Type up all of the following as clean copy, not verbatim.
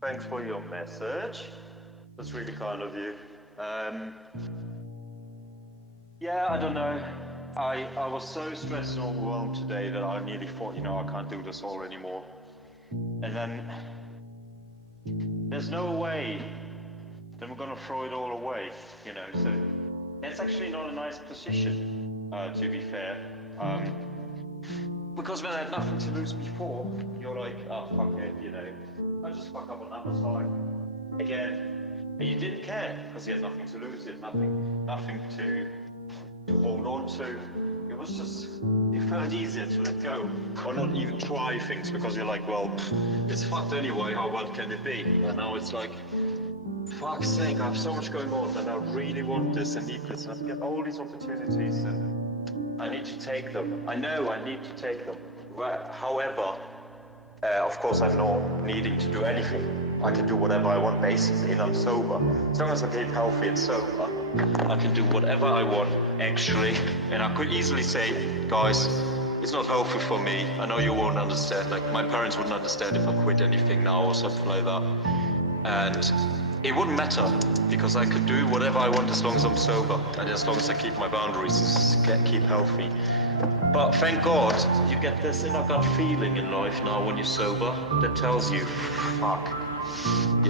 Thanks for your message. That's really kind of you. Um, yeah, I don't know. I was so stressed and overwhelmed today that I nearly thought, I can't do this all anymore. And then there's no way that we're gonna throw it all away. So it's actually not a nice position, to be fair. Um, because when I had nothing to lose before, you're like, oh fuck it. I just fuck up another time again. And you didn't care because you had nothing to lose, you had nothing to hold on to. It was just, it felt easier to let go or not even try things because you're like, well, it's fucked anyway, how bad can it be? And now it's like, fuck's sake, I have so much going on and I really want this and need this and I get all these opportunities and I need to take them. I know I need to take them. However, of course, I'm not needing to do anything. I can do whatever I want basically, and I'm sober. As long as I keep healthy and sober, I can do whatever I want actually. And I could easily say, guys, it's not healthy for me. I know you won't understand. Like my parents wouldn't understand if I quit anything now or something like that. And it wouldn't matter because I could do whatever I want as long as I'm sober and as long as I keep my boundaries, keep healthy. But thank God you get this inner gut feeling in life now when you're sober that tells you, fuck,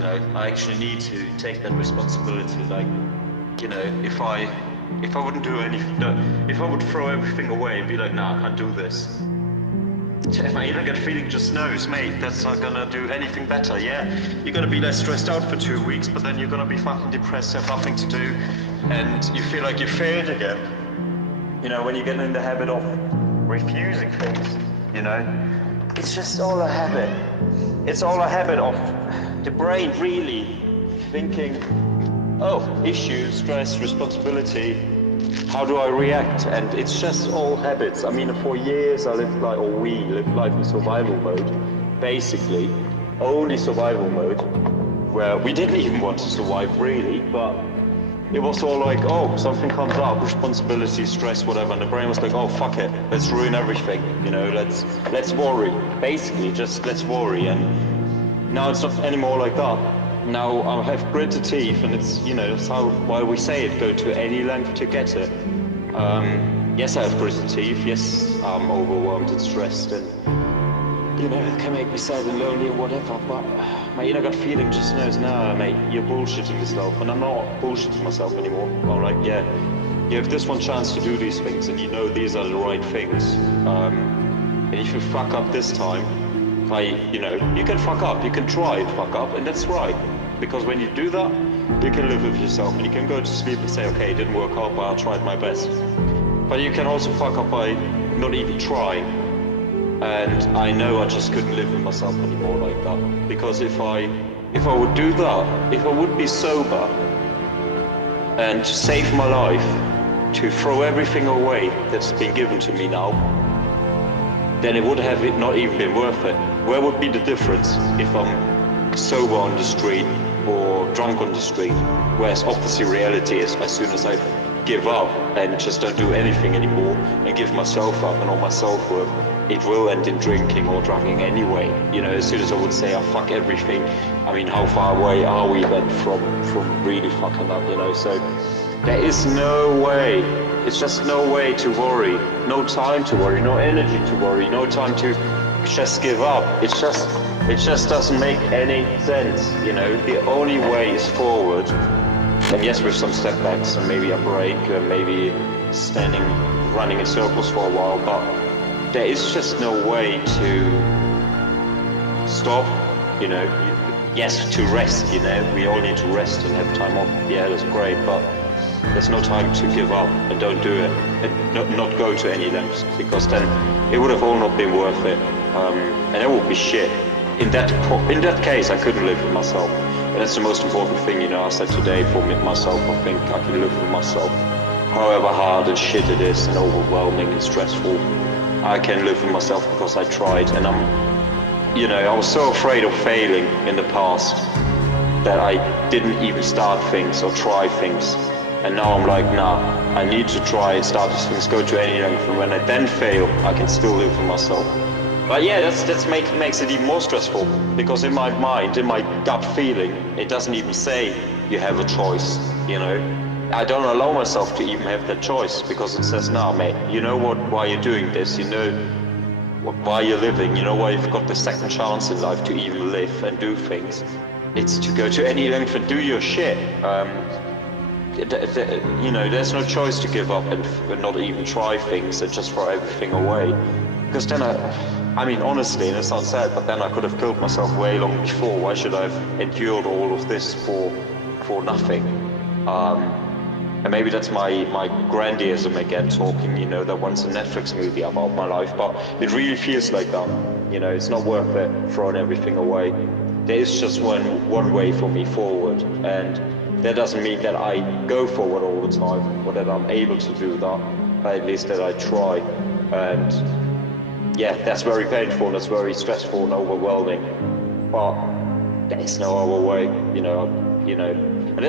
I actually need to take that responsibility. Like, if I wouldn't do anything, no, if I would throw everything away and be like, nah, I can't do this. My inner gut feeling just knows, mate, that's not gonna do anything better, yeah? You're gonna be less stressed out for 2 weeks, but then you're gonna be fucking depressed, have nothing to do, and you feel like you failed again. When you get in the habit of refusing things, it's just all a habit. It's all a habit of the brain really thinking, oh, issues, stress, responsibility, how do I react? And it's just all habits. I mean, for years we lived life in survival mode, basically, only survival mode, where we didn't even want to survive really, but it was all like, oh, something comes up, responsibility, stress, whatever, and the brain was like, oh, fuck it, let's ruin everything, let's worry, basically, just let's worry, and now it's not anymore like that. Now I have gritted teeth, and it's, that's why we say it, go to any length to get it. Yes, I have gritted teeth, yes, I'm overwhelmed and stressed, and it can make me sad and lonely or whatever, but my inner gut feeling just knows, nah, mate, you're bullshitting yourself, and I'm not bullshitting myself anymore. Alright, yeah, you have this one chance to do these things, and you know these are the right things. And if you fuck up this time, you can fuck up, you can try to fuck up, and that's right. Because when you do that, you can live with yourself, and you can go to sleep and say, okay, it didn't work out, but I tried my best. But you can also fuck up by not even trying. And I know I just couldn't live with myself anymore like that. Because if I would do that, if I would be sober and save my life, to throw everything away that's been given to me now, then it would have not even been worth it. Where would be the difference if I'm sober on the street or drunk on the street? Whereas obviously reality is, as soon as I give up and just don't do anything anymore and give myself up and all my self-worth, it will end in drinking or drugging anyway. As soon as I would say, I fuck everything, I mean, how far away are we then from really fucking up, So there is no way, it's just no way to worry, no time to worry, no energy to worry, no time to just give up. It just doesn't make any sense, The only way is forward. And yes, with some setbacks and maybe a break, maybe running in circles for a while, but there is just no way to stop, yes, to rest, we all need to rest and have time off, yeah, that's great, but there's no time to give up and don't do it, and not go to any lengths, because then it would have all not been worth it, and it would be shit. In that case, I couldn't live with myself, and that's the most important thing, I said today, for myself, I think I can live with myself, however hard and shit it is and overwhelming and stressful. I can live with myself because I tried, and I was so afraid of failing in the past that I didn't even start things or try things. And now I'm like, nah, I need to try and start these things, go to any length, and when I then fail, I can still live with myself. But yeah, makes it even more stressful, because in my mind, in my gut feeling, it doesn't even say you have a choice, you know. I don't allow myself to even have that choice, because it says, nah, mate, you know why you're doing this, you know why you're living, you know why you've got the second chance in life to even live and do things. It's to go to any length and do your shit. You know, there's no choice to give up and not even try things and just throw everything away. Because then I mean, honestly, and it sounds sad, but then I could have killed myself way long before. Why should I have endured all of this for nothing? And maybe that's my grandiosm again talking, you know, that wants a Netflix movie about my life, but it really feels like that. You know, it's not worth it throwing everything away. There is just one way for me forward, and that doesn't mean that I go forward all the time, or that I'm able to do that, but at least that I try. And yeah, that's very painful, that's very stressful and overwhelming, but there's no other way, you know, and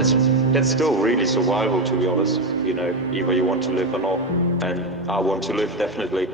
that's still really survival, to be honest, you know, either you want to live or not, and I want to live, definitely.